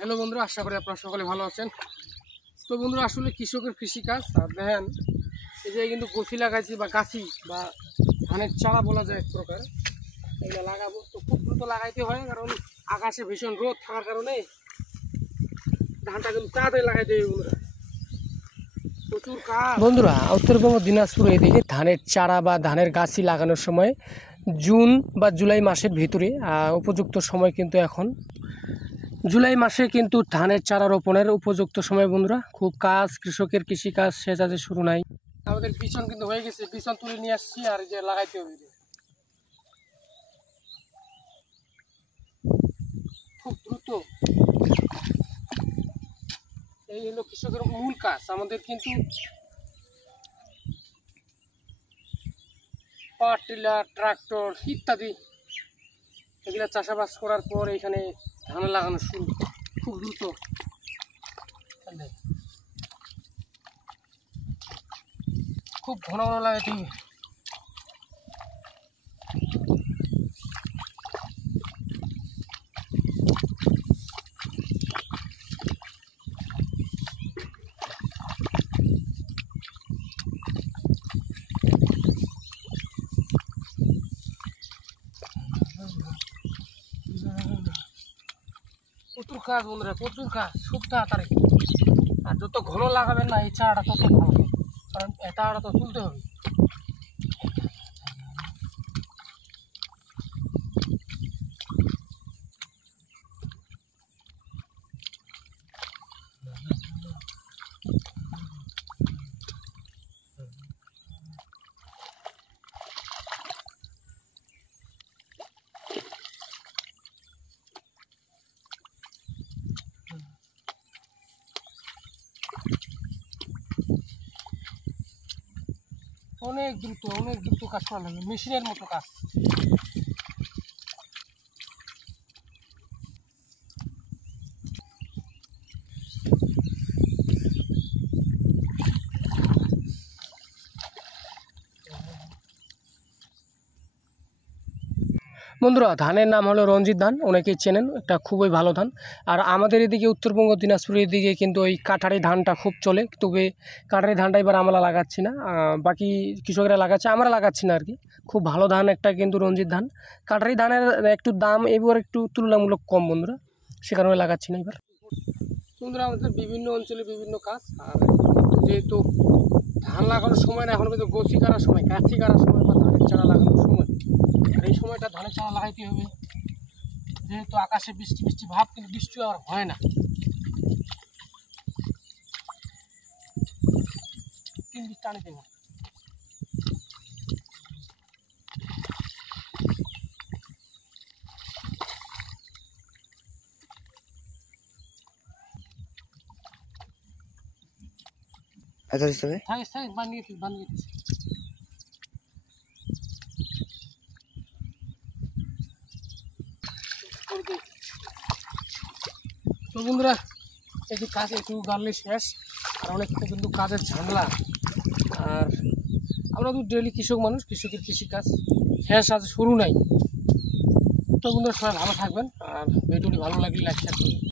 হ্যালো বন্ধুরা, আশা করি আপনারা সকলে ভালো আছেন। তো বন্ধুরা, আসলে কৃষকের কৃষিকাজ আর দেখেন এই যে কিন্তু গছি লাগাইছি বা গাছি বা ধানের চারা বলা যায় এক প্রকার, এগুলো লাগাবো। তো খুব দ্রুত লাগাইতে হয়, কারণ আকাশে ভীষণ রোদ থাকার কারণে ধানটা কিন্তু তাড়াতাড়ি লাগাইতে হবে বন্ধুরা। প্রচুর কাজ বন্ধুরা। উত্তরবঙ্গ দিনাজপুর এদিকে ধানের চারা বা ধানের গাছি লাগানোর সময় জুন বা জুলাই মাসের ভিতরে উপযুক্ত সময় কিন্তু এখন জুলাই মাসে কিন্তু ধানের চারা রোপণের উপযুক্ত সময় বন্ধুরা। খুব কাজ, কৃষকের কৃষিকাজ শেষ আছে, শুরু নাই। আমাদের বিছন কিন্তু হয়ে গেছে, বিছন তুলে নিয়ে আসছি আর যে লাগাইতে হবে খুব দ্রুত। এই হলো কৃষকের মূল কাজ। আমাদের কিন্তু পাওয়ার টিলার, ট্রাক্টর ইত্যাদি এগুলো চাষাবাদ করার পর এখানে ধান লাগানো শুরু খুব দ্রুত। খুব ঘন ঘন লাগাইতে হবে। প্রচুর কাজ বন্ধুরা, প্রচুর কাজ, খুব তাড়াতাড়ি। আর যত ঘন লাগাবেন না এই চারাটা তত ভালো, কারণ এই চারাটা তো তুলতে হবে। অনেক দ্রুত কাজ করা লাগে, মেশিনের মতো কাজ। বন্ধুরা, ধানের নাম হলো রঞ্জিত ধান, অনেকেই চেনেন, একটা খুবই ভালো ধান। আর আমাদের এদিকে উত্তরবঙ্গ দিনাজপুরের দিকে কিন্তু ওই কাঠারি ধানটা খুব চলে, তবে কাঠারি ধানটা এবার আমরা লাগাচ্ছি না, বাকি কৃষকরা লাগাচ্ছে, আমরা লাগাচ্ছি না আর কি। খুব ভালো ধান একটা কিন্তু রঞ্জিত ধান। কাঠারি ধানের একটু দাম এবার একটু তুলনামূলক কম বন্ধুরা, সে কারণে লাগাচ্ছি না এবার। বন্ধুরা, আমাদের বিভিন্ন অঞ্চলে বিভিন্ন কাজ। আর যেহেতু ধান লাগানোর সময় না, এখন কিন্তু গছি কাটার সময়, গাছি কাটার সময় বা ধানের চারা লাগানোর সময়, আর এই সময়টা ধানের চারা লাগাইতে হবে। যেহেতু আকাশে বৃষ্টি বৃষ্টি ভাব, কিন্তু বৃষ্টি আর হয় না। 3 দিন টানে দেবো। বানিয়ে তো বন্ধুরা, এই যে কাজ একটু গাড়লে শেষ, আর অনেক কিন্তু কাজের ঝামেলা। আর আমরা তো ডেইলি কৃষক মানুষ, কৃষকের কৃষিকাজ শেষ আছে, শুরু নাই। তো বন্ধুরা, সবাই ভালো থাকবেন, আর ভিডিওটি ভালো লাগলে লাইক শেয়ার করবেন।